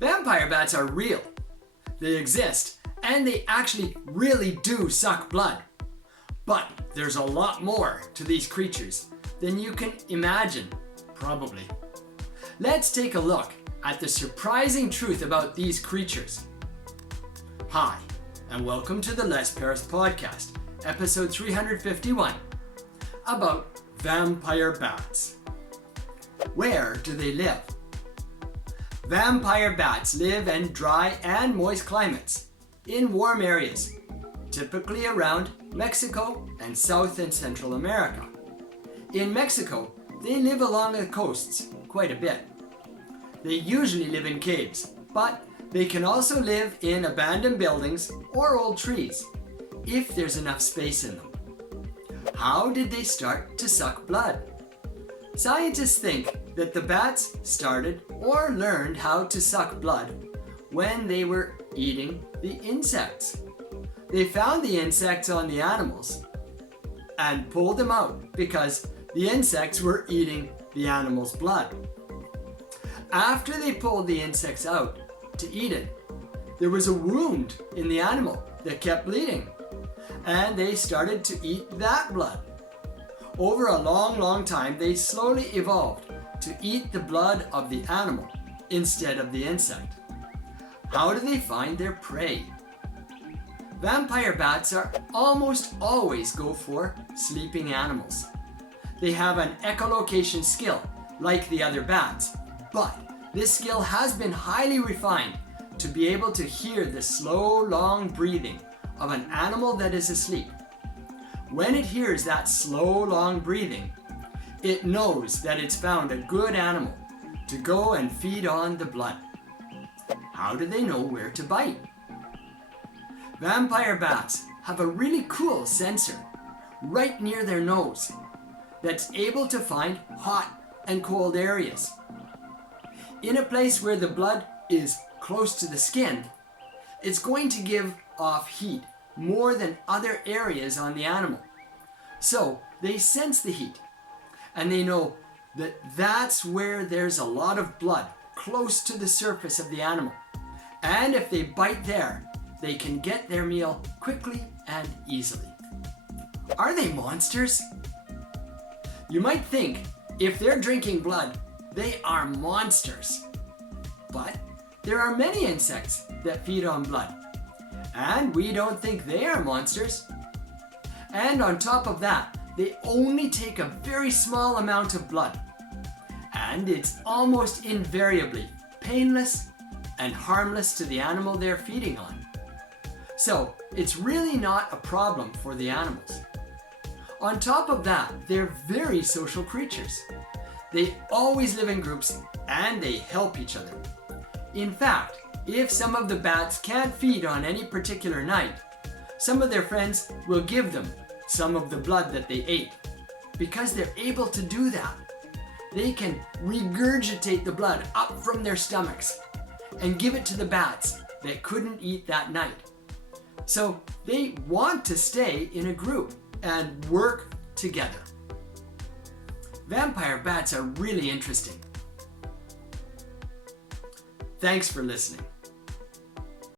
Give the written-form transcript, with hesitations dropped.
Vampire bats are real. They exist, and they actually really do suck blood. But there's a lot more to these creatures than you can imagine, probably. Let's take a look at the surprising truth about these creatures. Hi, and welcome to the Les Paris Podcast, episode 351, about vampire bats. Where do they live? Vampire bats live in dry and moist climates, in warm areas, typically around Mexico and South and Central America. In Mexico, they live along the coasts quite a bit. They usually live in caves, but they can also live in abandoned buildings or old trees, if there's enough space in them. How did they start to suck blood? Scientists think that the bats started or learned how to suck blood when they were eating the insects. They found the insects on the animals and pulled them out because the insects were eating the animal's blood. After they pulled the insects out to eat it, there was a wound in the animal that kept bleeding, and they started to eat that blood. Over a long time, they slowly evolved to eat the blood of the animal instead of the insect. How do they find their prey? Vampire bats are almost always go for sleeping animals. They have an echolocation skill like the other bats, but this skill has been highly refined to be able to hear the slow, long breathing of an animal that is asleep. When it hears that slow, long breathing, it knows that it's found a good animal to go and feed on the blood. How do they know where to bite? Vampire bats have a really cool sensor right near their nose that's able to find hot and cold areas. In a place where the blood is close to the skin, it's going to give off heat more than other areas on the animal. So they sense the heat, and they know that that's where there's a lot of blood close to the surface of the animal. And if they bite there, they can get their meal quickly and easily. Are they monsters? You might think if they're drinking blood, they are monsters. But there are many insects that feed on blood, and we don't think they are monsters. And on top of that, they only take a very small amount of blood, and it's almost invariably painless and harmless to the animal they're feeding on. So it's really not a problem for the animals. On top of that, they're very social creatures. They always live in groups and they help each other. In fact, if some of the bats can't feed on any particular night, some of their friends will give them some of the blood that they ate. Because they're able to do that, they can regurgitate the blood up from their stomachs and give it to the bats that couldn't eat that night. So they want to stay in a group and work together. Vampire bats are really interesting. Thanks for listening.